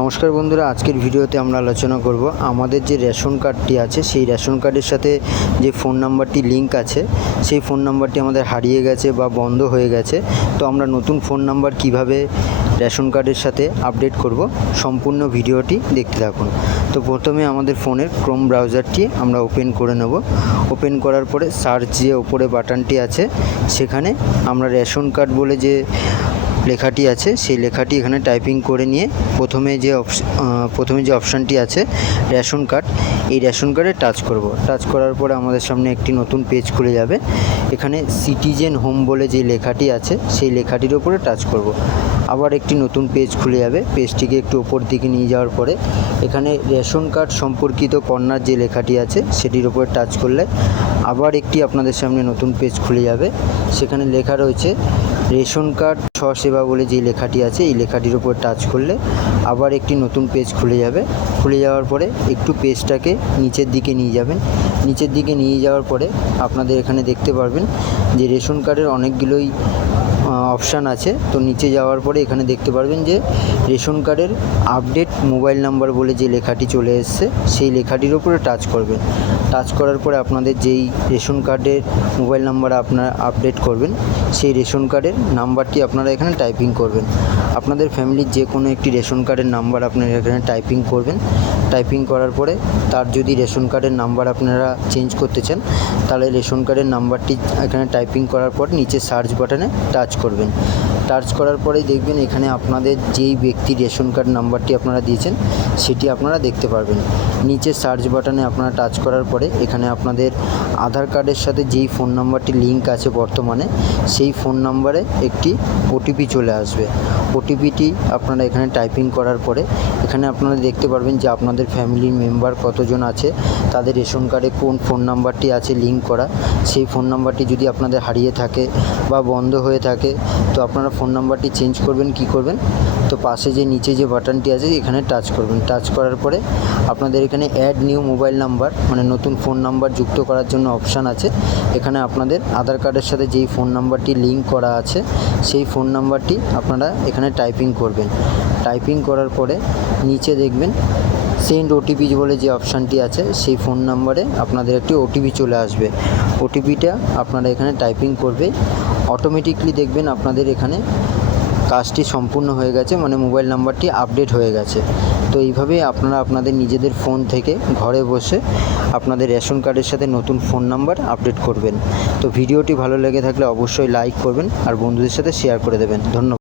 নমস্কার বন্ধুরা, আজকের ভিডিওতে আমরা আলোচনা করব আমাদের যে রেশন কার্ডটি আছে সেই রেশন কার্ডের সাথে যে ফোন নাম্বারটি লিংক আছে সেই ফোন নাম্বারটি আমাদের হারিয়ে গেছে বা বন্ধ হয়ে গেছে। তো আমরা নতুন ফোন নাম্বার কিভাবে রেশন কার্ডের সাথে আপডেট করব, সম্পূর্ণ ভিডিওটি দেখতে থাকুন। তো প্রথমে আমাদের ফোনের ক্রোম ব্রাউজারটি আমরা ওপেন করে নেব। ওপেন করার পরে সার্চ যে ওপরে বাটনটি আছে সেখানে আমরা রেশন কার্ড বলে যে লেখাটি আছে সেই লেখাটি এখানে টাইপিং করে নিয়ে প্রথমে যে অপশানটি আছে রেশন কার্ড, এই রেশন কার্ডে টাচ করব। টাচ করার পরে আমাদের সামনে একটি নতুন পেজ খুলে যাবে। এখানে সিটিজেন হোম বলে যে লেখাটি আছে সেই লেখাটির উপরে টাচ করব। আবার একটি নতুন পেজ খুলে যাবে। পেজটিকে একটু ওপর দিকে নিয়ে যাওয়ার পরে এখানে রেশন কার্ড সম্পর্কিত কর্নার যে লেখাটি আছে সেটির উপরে টাচ করলে আবার একটি আপনাদের সামনে নতুন পেজ খুলে যাবে। সেখানে লেখা রয়েছে রেশন কার্ড স্বসেবা বলে যে লেখাটি আছে এই লেখাটির উপর টাচ করলে আবার একটি নতুন পেজ খুলে যাবে। খুলে যাওয়ার পরে একটু পেজটাকে নিচের দিকে নিয়ে যাবেন। নিচের দিকে নিয়ে যাওয়ার পরে আপনাদের এখানে দেখতে পারবেন যে রেশন কার্ডের অনেকগুলোই অপশান আছে। তো নিচে যাওয়ার পরে এখানে দেখতে পারবেন যে রেশন কার্ডের আপডেট মোবাইল নাম্বার বলে যে লেখাটি চলে এসছে সেই লেখাটির উপরে টাচ করবেন। টাচ করার পরে আপনাদের যেই রেশন কার্ডের মোবাইল নাম্বার আপনারা আপডেট করবেন সেই রেশন কার্ডের নাম্বারটি আপনারা এখানে টাইপিং করবেন। আপনাদের ফ্যামিলির যে কোনো একটি রেশন কার্ডের নাম্বার আপনারা এখানে টাইপিং করবেন। টাইপিং করার পরে তার যদি রেশন কার্ডের নাম্বার আপনারা চেঞ্জ করতে চান তাহলে রেশন কার্ডের নাম্বারটি এখানে টাইপিং করার পর নিচে সার্চ বাটনে টাচ করবেন। টাচ করার পরেই দেখবেন এখানে আপনাদের যেই ব্যক্তির রেশন কার্ড নাম্বারটি আপনারা দিয়েছেন সেটি আপনারা দেখতে পারবেন। নিচে সার্চ বাটনে আপনারা টাচ করার পরে এখানে আপনাদের আধার কার্ডের সাথে যেই ফোন নাম্বারটি লিংক আছে বর্তমানে সেই ফোন নাম্বারে একটি ওটিপি চলে আসবে। ওটিপিটি আপনারা এখানে টাইপিং করার পরে এখানে আপনারা দেখতে পারবেন যে আপনাদের ফ্যামিলির মেম্বার কতজন আছে, তাদের রেশন কার্ডে কোন ফোন নাম্বারটি আছে লিংক করা, সেই ফোন নাম্বারটি যদি আপনাদের হারিয়ে থাকে বা বন্ধ হয়ে থাকে তো আপনারা ফোন নাম্বারটি চেঞ্জ করবেন কি করবেন, তো পাশে যে নিচে যে বাটনটি আছে এখানে টাচ করবেন। টাচ করার পরে আপনাদের এখানে অ্যাড নিউ মোবাইল নাম্বার মানে নতুন ফোন নাম্বার যুক্ত করার জন্য অপশান আছে। এখানে আপনাদের আধার কার্ডের সাথে যেই ফোন নাম্বারটি লিংক করা আছে সেই ফোন নাম্বারটি আপনারা এখানে টাইপিং করবেন। টাইপিং করার পরে নিচে দেখবেন সেন্ড ওটিপি বলে যে অপশানটি আছে সেই ফোন নাম্বারে আপনাদের একটি ওটিপি চলে আসবে। ওটিপিটা আপনারা এখানে টাইপিং করবে, অটোমেটিকলি দেখবেন আপনাদের এখানে কাজটি সম্পূর্ণ হয়ে গেছে, মানে মোবাইল নাম্বারটি আপডেট হয়ে গেছে। তো এইভাবেই আপনারা আপনাদের নিজেদের ফোন থেকে ঘরে বসে আপনাদের রেশন কার্ডের সাথে নতুন ফোন নাম্বার আপডেট করবেন। তো ভিডিওটি ভালো লেগে থাকলে অবশ্যই লাইক করবেন আর বন্ধুদের সাথে শেয়ার করে দেবেন। ধন্যবাদ।